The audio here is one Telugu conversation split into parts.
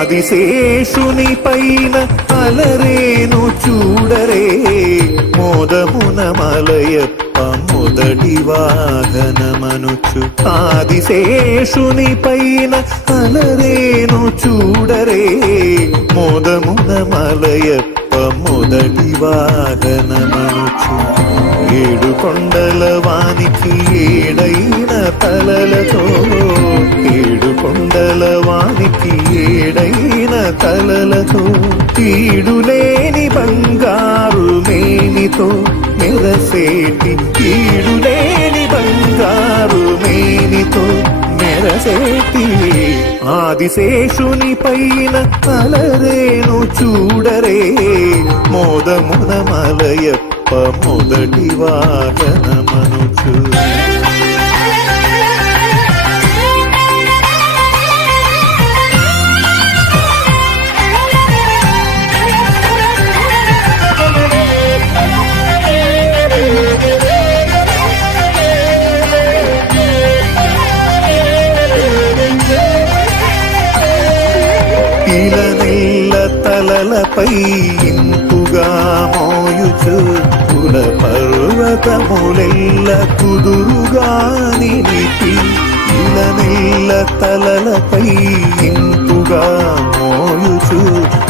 ఆదిశేషుని పైన అలరేను చూడరే. మోదమున మలయప్ప మొదటి వాహనమనుచు ఆదిశేషుని పైన అలరేను చూడరే. మోదమున మలయప్ప మొదటి వాహనమనుచు ఏడు కొండల వానికి ఏడైన తలలతో ఏడైన తలలతో తీడు లేని బంగారు మేనితో మెరసేటి తీడు లేని బంగారు మేనితో మెరసేటి ఆదిశేషుని పైన అలరేను చూడరే. మోదమున మలయప్ప మొదటి వాహనమనుచు. తలలపై ఇంపుగా మోయుచు కుల పర్వతములెల్ల కుదురుగా నిలిపి ఇలనెల్ల తలలపై ఇంపుగా మోయుచు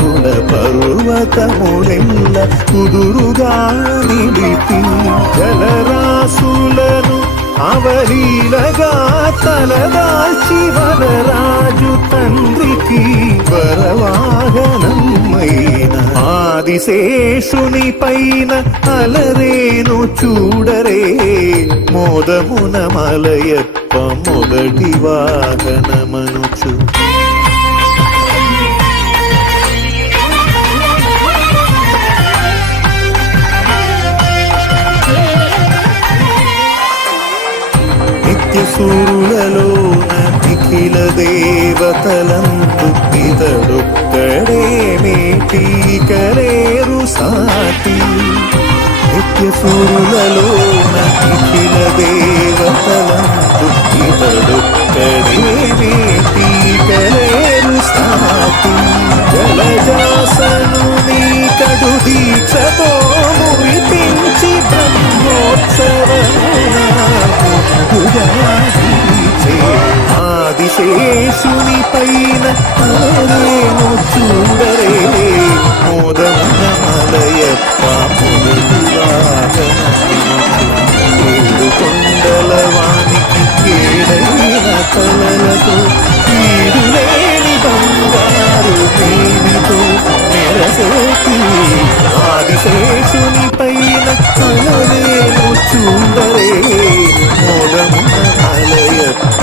కుల పర్వతములెల్ల కుదురుగా నిలిపి జలరాశులను అవలీలగా తలదాల్చి ఆదిశేషుని పైన అలరేను చూడరే. మోదమున మలయప్ప మొదటి వాహనమనుచు. నిత్య సూరులలోన నిఖిల దేవతలందు ఇతడొక్కడే కరేరు సాటి. నిత్య సూరులలోన నిఖిల దేవతలందు ఇతడొక్కడే కరేరు సాటి. జలజాసను నీ కడు దీక్షతో మురిపించి బ్రహ్మోత్సవ ఉగాది చే ఆదిశేషుని పైన నేను చూడరే. మోదమున మలయప్ప మొదటి ఏడు కొండల వానికి కేడైన కలలతో ఈడు లేని బంగారు మేనితో మెరసేటి ఆదిశేషుని పైన అలలేను చూడరే మూలమున అలయప్ప